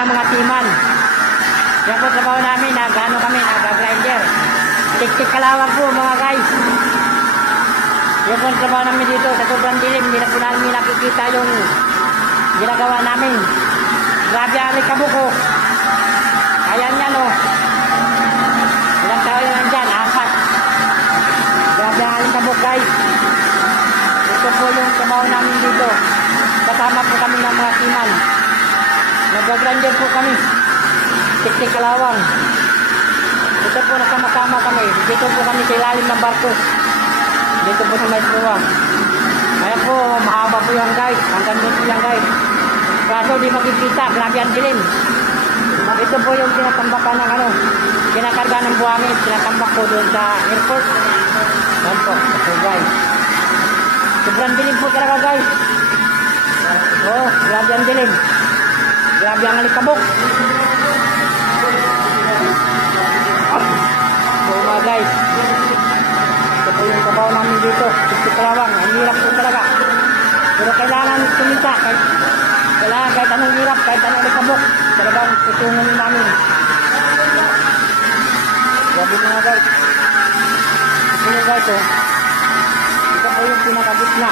ng mga timan. Yan po trabaho namin, nag-ano kami, nag-grinder. Tik-tik kalawang po mga guys. Yan po trabaho namin dito sa sobrang dilim. Hindi na po namin nakikita yung ginagawa namin. Grabe ang kabuko. Ayan yan o. Ilang tao yan dyan, 4. Grabe ang kabuk guys. Ito po yung trabaho namin dito. Kasama po kami ng mga timan. Nag-grinder po kami. Tik-tik kalawang. Dito po nakama-sama kami. Dito po kami sa ilalim ng barko. Dito po sa Maestroa. Ayan po, mahaba po yan guys. Hanggang doon po yan guys. Kaso di makikita. Grabe ang dilim. Ito po yung tinatambakan ng ano. Kinakarga ng buhangin. Tinatambak po doon sa airport. Ayan po. So guys. Sobrang dilim po talaga guys. Oh, grabe ang dilim. Grabe ang alikabok. So mga guys, ito po yung trabaho namin dito. Tik-tik kalawang. Ang hirap po talaga. Pero kailangan kumita. Kailangan kahit anong hirap, kahit anong alikabok. Talagang tutungan namin. Grabe mga guys. Ito yung guys oh. Ito po yung pinakagitna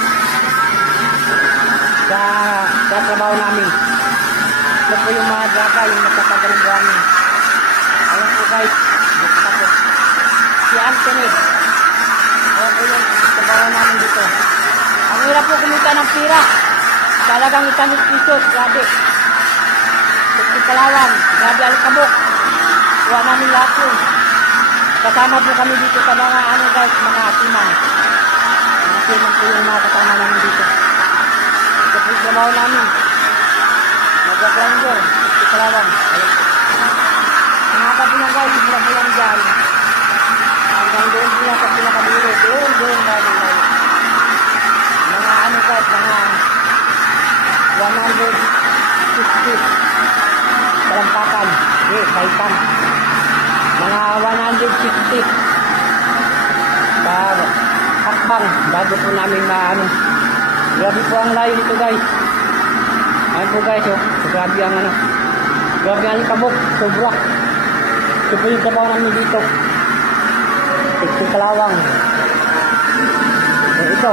sa trabaho namin. Ito po yung mga draka, yung nagkakagaling namin. Ayan po guys. Dito po. Si Anthony. Ayan po yung trabaho namin dito. Ang hirap po kumita ng pira. Talagang 100 pesos. Grabe. Tik-tik kalawang. Grabe alikabok. Kuha namin lahat yun. Kasama po kami dito sa mga ano guys, mga timan. Mga timan po yung mga kasama namin dito. Ito po yung trabaho namin. Nag-grinder. Tik-tik kalawang. Ayan. Mga pa po yan guys, mula po yan dyan. Hanggang doon po yan sa pinakabilo. Doon namin. Mga ano guys, mga 160 talampakan. Baitan. Mga 160 para hakbang bago po namin maano. Grabe po ang layo nito guys. Ayan po guys oh. So, grabe ang ano. Grabe ang kabok. Sobra. Ito po yung trabaho namin dito. Tik-tik kalawang. So, ito.